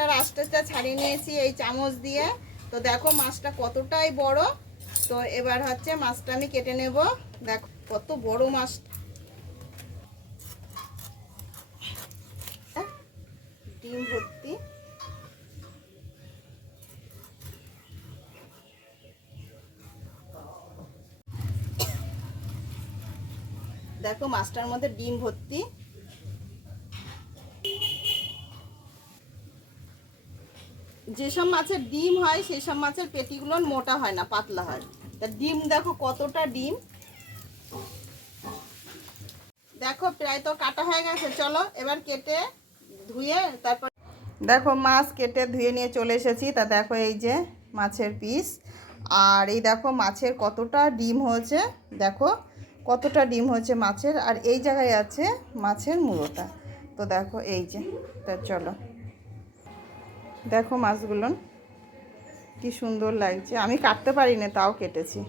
মাছটার আঁশটা ছাড়িয়ে নিয়েছি এই চামচ দিয়ে। তো দেখো মাছটা কতটাই বড়। তো এবার হচ্ছে মাছটা আমি কেটে নেব। দেখো কত বড় মাছ, ডিম ভর্তি। দেখো মাছটার মধ্যে ডিম ভর্তি। যেসব মাছের ডিম হয় সেই সব মাছের পেটিগুলো মোটা হয় না, পাতলা হয়। তা ডিম দেখো কতটা ডিম। দেখো প্রায় তো কাটা হয়ে গেছে, চলো এবার কেটে ধুয়ে তারপর। দেখো মাছ কেটে ধুয়ে নিয়ে চলে এসেছি। তা দেখো এই যে মাছের পিস, আর এই দেখো মাছের কতটা ডিম হয়েছে। দেখো কতটা ডিম হয়েছে মাছের, আর এই জায়গায় আছে মাছের মুড়োটা। তো দেখো এই যে, তা চলো দেখো মাছগুলো কি সুন্দর লাগছে। আমি কাটতে পারি না, তাও কেটেছি।